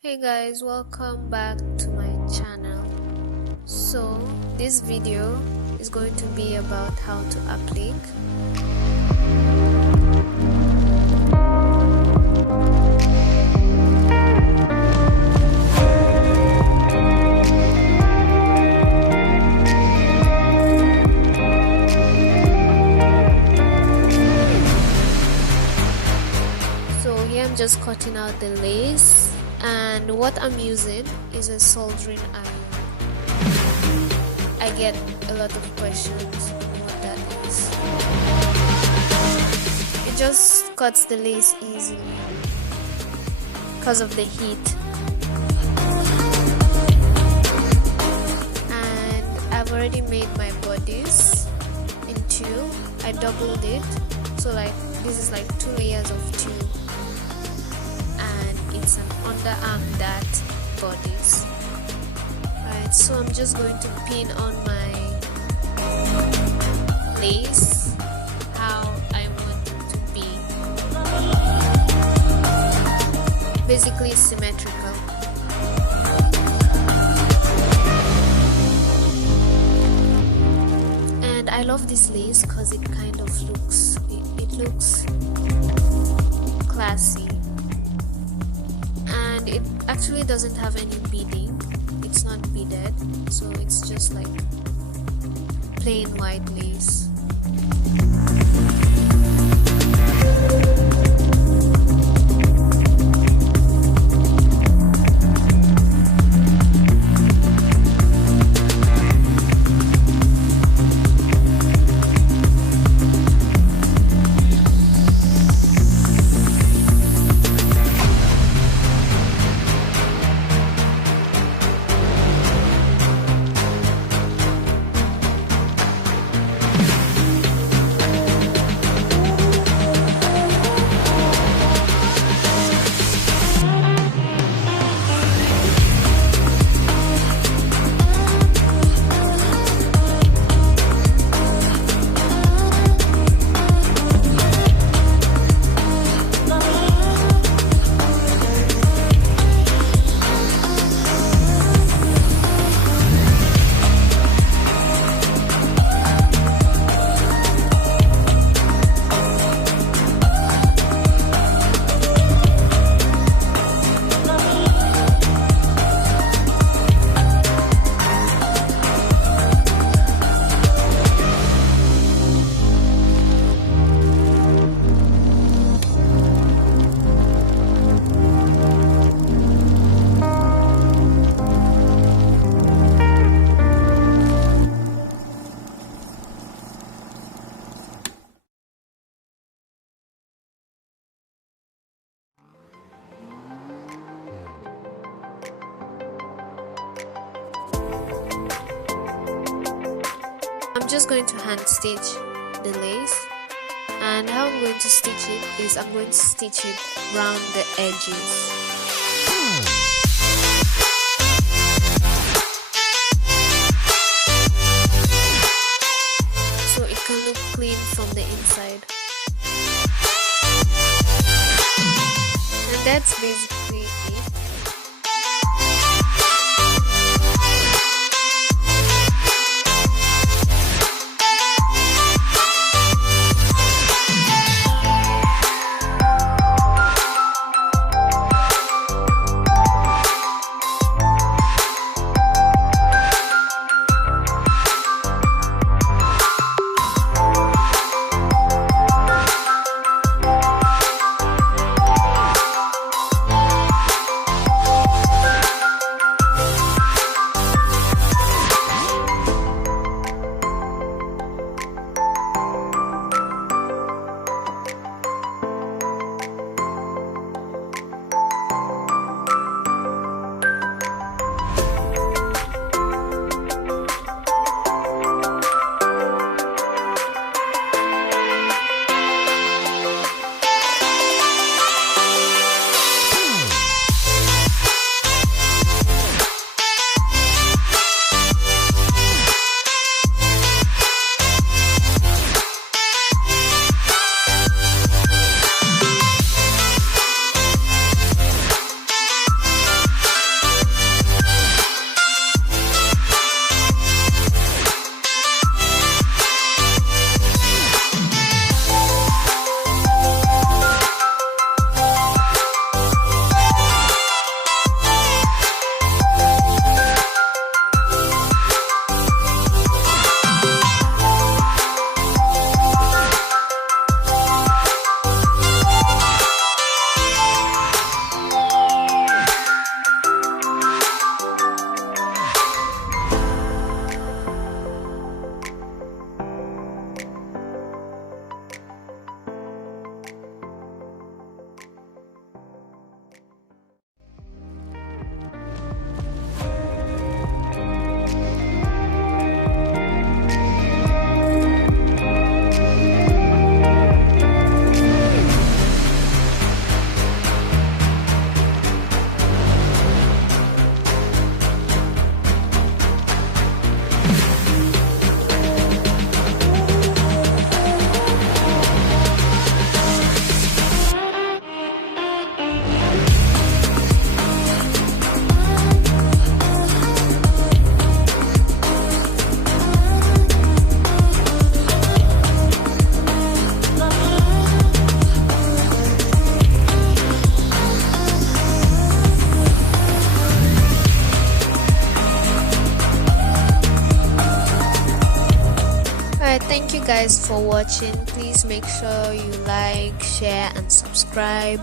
Hey guys, welcome back to my channel. So this video is going to be about how to applique. So here I'm just cutting out the lace, and what I'm using is a soldering iron. I get a lot of questions on what that is. It just cuts the lace easily because of the heat. And I've already made my bodies in two. I doubled it, so like this is like 2 layers of two. It's an underarm dart bodice. Alright, so I'm just going to pin on my lace how I want it to be. Basically symmetrical. And I love this lace because it kind of looks, it looks classy. And it actually doesn't have any beading. It's not beaded, so it's just like plain white lace. I'm just going to hand stitch the lace, and how I'm going to stitch it is I'm going to stitch it around the edges. So it can look clean from the inside. And that's basically it. Alright, thank you guys for watching. Please make sure you like, share and subscribe.